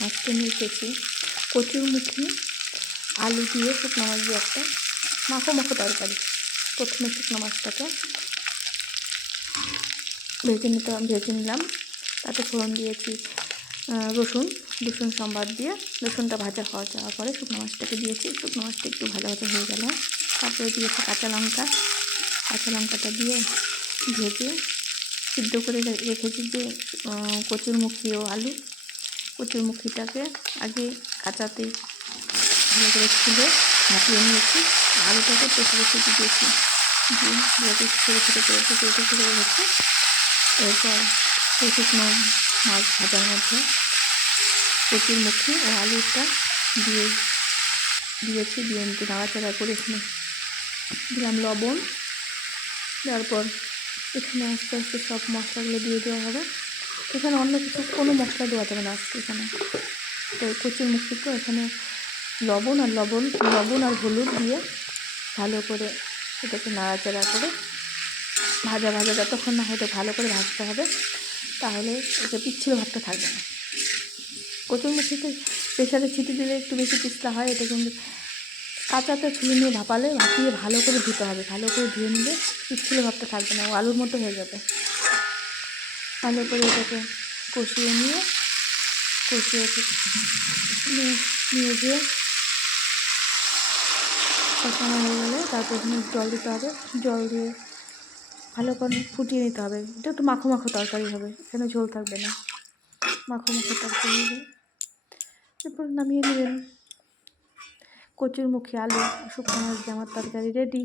মাছটা নিয়ে এসেছি কচুরমুখী আলু দিয়ে শুকনো মাছ দিয়ে একটা মাখো মাখো তরকারি। প্রথমে শুকনো মাছটাকে ভেজে নিলাম, তাতে ফোড়ন দিয়েছি রসুন সম্বার দিয়ে রসুনটা ভাজা যাওয়ার পরে শুকনো মাছটাকে দিয়েছি। শুকনো মাছটা একটু ভাজা হয়ে গেল, তারপরে দিয়েছি কাঁচা লঙ্কাটা দিয়ে ভেজে সিদ্ধ করে রেখেছি যে কচুরমুখী ও আলু। কচুরমুখীটাকে আগে কাঁচাতেই ভালো করে ছুলে ভাপিয়ে নিয়েছি, আলুটাকে প্রেসারে সিটি দিয়েছি, দিয়ে ছোটো করে রেখে এরপর শুকনো মাছ ভাজার মধ্যে কচুরমুখী ও আলুটা দিয়েছি, দিয়ে একটু নাড়াচাড়া করে এখানে দিলাম লবণ। তারপর এখানে আস্তে আস্তে সব মশলাগুলো দিয়ে দেওয়া হবে। এখানে অন্য কিছু কোনো মশলা দেওয়া যাবে না আজকে এখানে। তো কচুরমুখী তো এখানে লবণ আর হলুদ দিয়ে ভালো করে এটাকে নাড়াচাড়া করে ভাজা যতক্ষণ না হয়তো ভালো করে ভাজতে হবে, তাহলে এটা পিচ্ছিল ভাবটা থাকবে না। কচুরমুখীতে প্রেসারে সিটি দিলে একটু বেশি পিছলা হয়, এটা কিন্তু কাঁচাতে ছুলে নিয়ে ভাপিয়ে ভালো করে ধুতে হবে। ভালো করে ধুয়ে নিলে পিচ্ছিল ভাবটা থাকবে না, ও আলুর মতো হয়ে যাবে। ভালো করে এটাকে কষিয়ে নিয়ে গিয়ে কষানো হয়ে গেলে তারপর এখানে জল দিতে হবে। জল দিয়ে ভালো করে ফুটিয়ে নিতে হবে। এটা একটু মাখো মাখো তরকারি হবে, এখানে ঝোল থাকবে না, মাখো মাখো তরকারি হবে। এরপর নামিয়ে নেবেন। কচুরমুখী আলু শুকনো মাছ দিয়ে আমার তরকারি রেডি।